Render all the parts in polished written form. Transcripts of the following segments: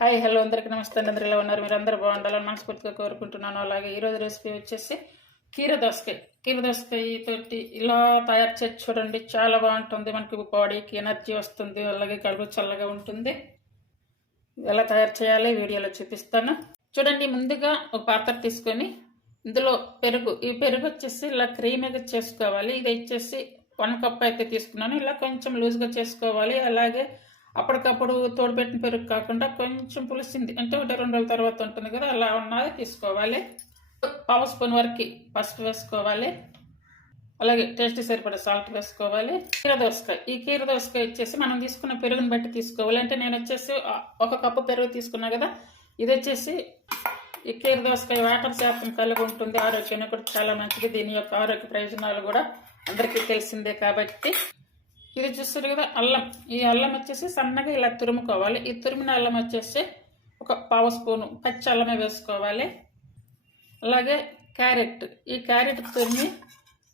Hi hello అందరికీ నమస్తే అండి. అందరూ ఎలా ఉన్నారు? మీరు అందరూ బాగుండాలని మనస్ఫూర్తిగా కోరుకుంటున్నాను. అలాగే ఈరోజు రెసిపీ వచ్చేసి కీర దోసకాయ తోటి ఇలా తయారు చేసి చూడండి. చాలా బాగుంటుంది. మనకి బాడీకి ఎనర్జీ వస్తుంది, అలాగే కడుపు చల్లగా ఉంటుంది. ఎలా తయారు చేయాలి వీడియోలో చూపిస్తాను చూడండి. ముందుగా ఒక పాత్ర తీసుకొని ఇందులో ఈ పెరుగు వచ్చేసి ఇలా క్రీమీగా చేసుకోవాలి. ఇది వచ్చేసి 1 కప్ అయితే తీసుకున్నాను. ఇలా కొంచెం లూజ్గా చేసుకోవాలి. అలాగే అప్పటికప్పుడు తోడుపెట్టిన పెరుగు కాకుండా కొంచెం పులిసింది అంటే 1-2 రోజుల తర్వాత ఉంటుంది కదా, అలా ఉన్నది తీసుకోవాలి. 1/2 స్పూన్ వరకు పసుపు వేసుకోవాలి. అలాగే టేస్ట్ సరిపడే సాల్ట్ వేసుకోవాలి. కీర దోసకాయ వచ్చేసి మనం తీసుకున్న పెరుగుని బట్టి తీసుకోవాలి. అంటే నేను వచ్చేసి 1 కప్పు పెరుగు తీసుకున్నా కదా, ఇది వచ్చేసి ఈ కీర దోసకాయ వాటర్ శాతం కలిగి ఉంటుంది. ఆరోగ్యానికి కూడా చాలా మంచిది. దీని యొక్క ఆరోగ్య ప్రయోజనాలు కూడా అందరికీ తెలిసిందే కాబట్టి. ఇది చూస్తారు కదా అల్లం, ఈ అల్లం వచ్చేసి సన్నగా ఇలా తురుముకోవాలి. ఈ తురిమిన అల్లం వచ్చేసి 1/2 స్పూను పచ్చి అల్లమే వేసుకోవాలి. అలాగే ఈ క్యారెట్ తురిమి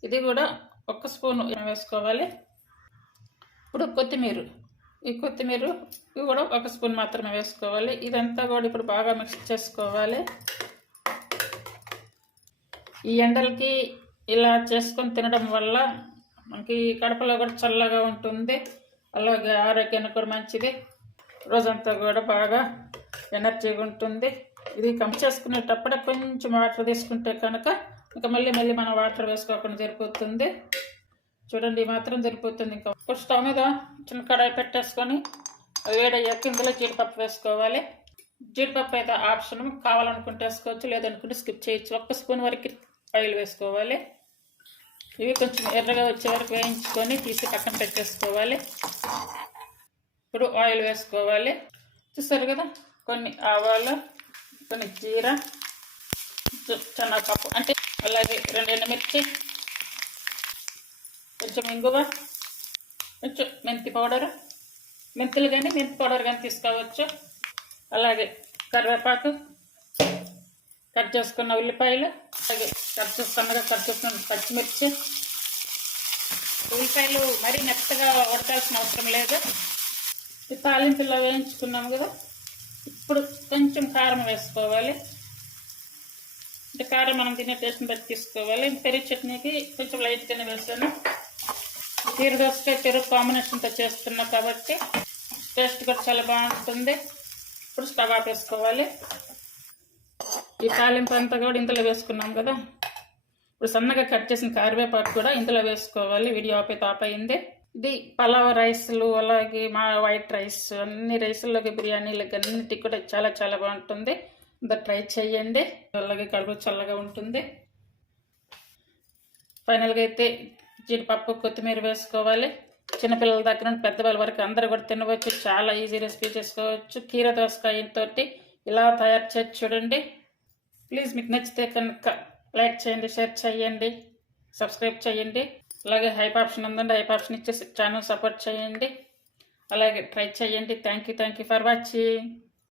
ఇది కూడా 1 స్పూను వేసుకోవాలి. ఇప్పుడు ఈ కొత్తిమీర ఇవి కూడా 1 స్పూన్ మాత్రమే వేసుకోవాలి. ఇదంతా కూడా ఇప్పుడు బాగా మిక్స్ చేసుకోవాలి. ఈ ఎండలకి ఇలా చేసుకొని తినడం వల్ల మనకి కడుపులో కూడా చల్లగా ఉంటుంది, అలాగే ఆరోగ్యానికి కూడా మంచిది. రోజంతా కూడా బాగా ఎనర్జీగా ఉంటుంది. ఇది చేసుకునేటప్పుడే కొంచెం వాటర్ తీసుకుంటే కనుక ఇంకా మళ్ళీ మనం వాటర్ వేసుకోకుండా సరిపోతుంది. చూడండి, ఈ మాత్రం సరిపోతుంది. ఇంకా స్టవ్ మీద చిన్న కడాయి పెట్టేసుకొని వేడయ్యాక ఇందులో జీడిపప్పు వేసుకోవాలి. జీడిపప్పు అయితే ఆప్షన్, కావాలనుకుంటే వేసుకోవచ్చు, లేదనుకుంటే స్కిప్ చేయొచ్చు. 1 స్పూన్ వరకు ఆయిల్ వేసుకోవాలి. ఇవి కొంచెం ఎర్రగా వచ్చే వరకు వేయించుకొని తీసి పక్కన పెట్టేసుకోవాలి. ఇప్పుడు ఆయిల్ వేసుకోవాలి. చూస్తారు కదా, కొన్ని ఆవాలు, కొన్ని జీర, శనగపప్పు అంటే అలాగే 2 ఎండుమిర్చి, కొంచెం ఇంగువ, కొంచెం మెంతి పౌడర్, మెంతులు కానీ మెంతి పౌడర్ కానీ తీసుకోవచ్చు. అలాగే కరివేపాకు, కట్ చేసుకున్న ఉల్లిపాయలు, అలాగే కట్ చేసుకున్న పచ్చిమిర్చి. ఉల్లిపాయలు మరీ మెత్తగా ఉడకాల్సిన అవసరం లేదు. ఈ తాలింపులో వేయించుకున్నాము కదా, ఇప్పుడు కొంచెం కారం వేసుకోవాలి. అంటే కారం మనం తినే టేస్ట్ని బట్టి తీసుకోవాలి. పెరుగు చట్నీకి కొంచెం లైట్గానే వేసాను. కీర దోసకాయ పెరుగు కాంబినేషన్తో చేస్తున్నా కాబట్టి టేస్ట్ కూడా చాలా బాగుంటుంది. ఇప్పుడు స్టవ్ ఆఫ్ వేసుకోవాలి. ఈ తాలింపు అంతా కూడా ఇందులో వేసుకున్నాం కదా, ఇప్పుడు సన్నగా కట్ చేసిన కరివేపాకు కూడా ఇందులో వేసుకోవాలి. వీడియో ఆఫ్ అయింది. ఇది పలావ్ రైస్లు, అలాగే మా వైట్ రైస్, అన్ని రైసుల్లోకి బిర్యానీలకి అన్నిటికి కూడా చాలా చాలా బాగుంటుంది. ఇంత ట్రై చేయండి. అలాగే కడుపు చల్లగా ఉంటుంది. ఫైనల్గా అయితే జీడిపప్పు, కొత్తిమీర వేసుకోవాలి. చిన్నపిల్లల దగ్గర నుండి పెద్దవాళ్ళ వరకు అందరూ కూడా తినవచ్చు. చాలా ఈజీ రెసిపీ చేసుకోవచ్చు. కీర దోసకాయతో ఇలా తయారు చేసి చూడండి. ప్లీజ్ మీకు నచ్చితే కనుక లైక్ చేయండి, షేర్ చేయండి, సబ్స్క్రైబ్ చేయండి. అలాగే హైప్ ఆప్షన్ ఉందండి, హైప్ ఆప్షన్ ఇచ్చేసి ఛానల్ సపోర్ట్ చేయండి. అలాగే ట్రై చేయండి. Thank you for watching.